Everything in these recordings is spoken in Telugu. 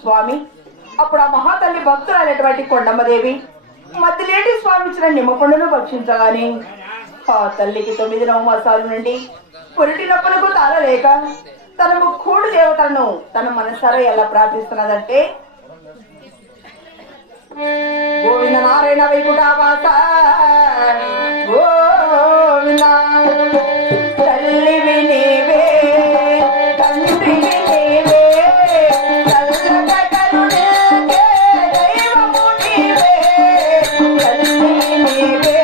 స్వామి అప్పుడు ఆ మహాతల్లి భక్తులైనటువంటి కొండమ్మదేవి మధ్యలేటి స్వామి ఇచ్చిన నిమ్మపండును భక్షించగానే ఆ తల్లికి 9 నవమాసాల నుండి పురిటి నొప్పులకు తాళలేక తన ముక్కుడు దేవతలను తన మనసారా ఎలా ప్రార్థిస్తున్నదంటే గోవింద నారాయణ వైకుంఠవాస గోవింద తల్లివి నీవే తండ్రివి నీవే చల్లగా కరుణించే దైవము నీవే తల్లివి నీవే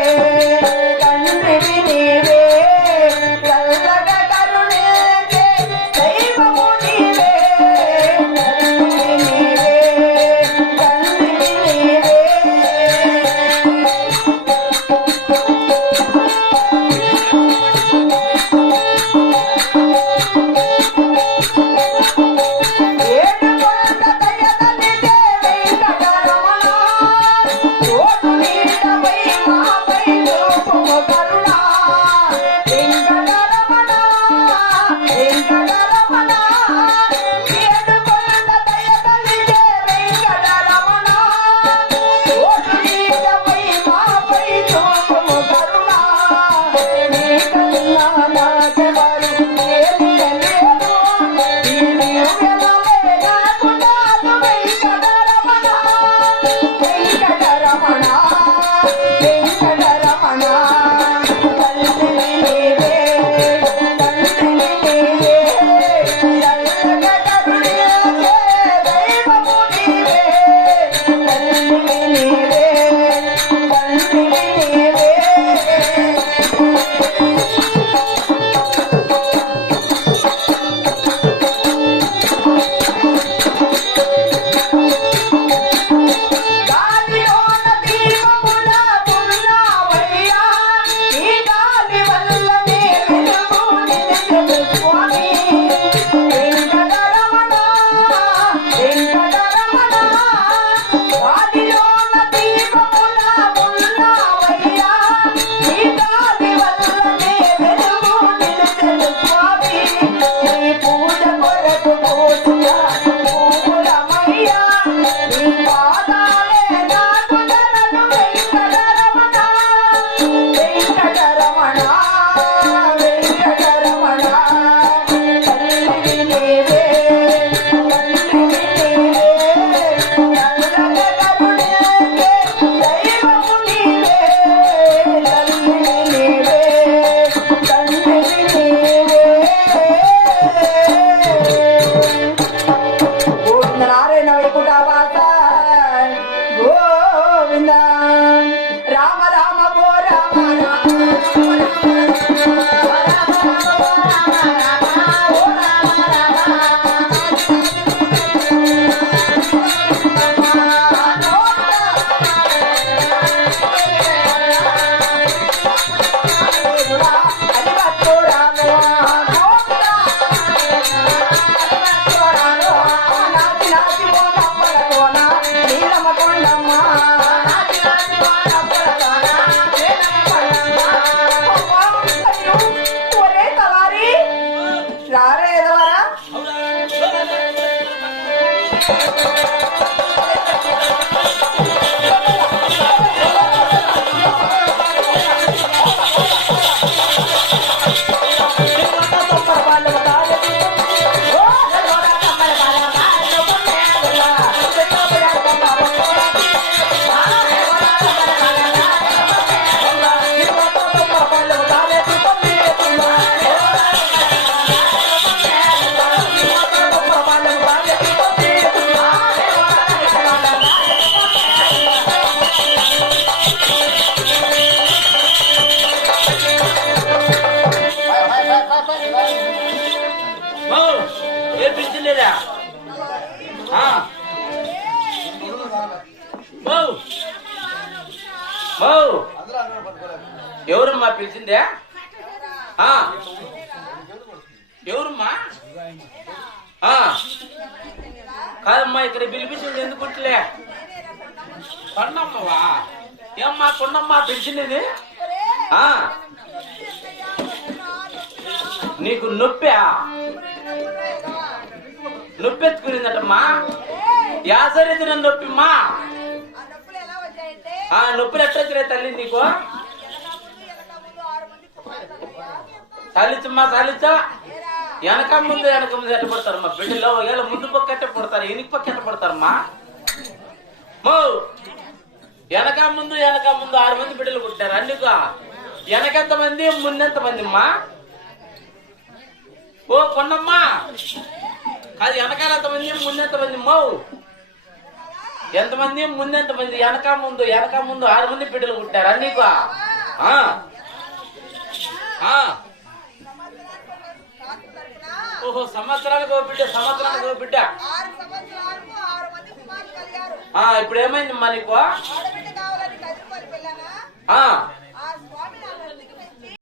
గోవింద రామ రామ గో రామ ఎవరమ్మా పిలిచిందే? ఎవరమ్మా? కాదమ్మా, ఇక్కడ పిలిపించింది ఎందుకుంటలే? కొండమ్మవా? ఏమ్మా కొండమ్మా పిలిచింది? నీకు నొప్పి ఎత్తుకునిందటమ్మా? యాసరిది నన్ను నొప్పిమ్మా. నొప్పులు ఎట్లా వచ్చినాయి తల్లి నీకు? చాలిచ్చమ్మా చాలిచ్చా. వెనక ముందు ఎట్ట పడతారమ్మా బిడ్డలో? ఒకవేళ ముందు పక్క ఎట్ట పడతారు, ఎనికి పక్క ఎట్ట పడతారమ్మా? వెనక ముందు 6 మంది బిడ్డలు పుట్టారు. అందుకు వెనకెంత మంది ముందెంత మంది అమ్మా? ఓ కొండమ్మా, అది వెనకాల ఎంతమంది ముందెంత మంది మౌ? ఎంతమంది ముందెంత మంది? వెనక ముందు 6 మంది బిడ్డలు పుట్టారు. అందుకు ఓహో, సంవత్సరానికి ఓ బిడ్డ. ఇప్పుడు ఏమైందమ్మా నీకు?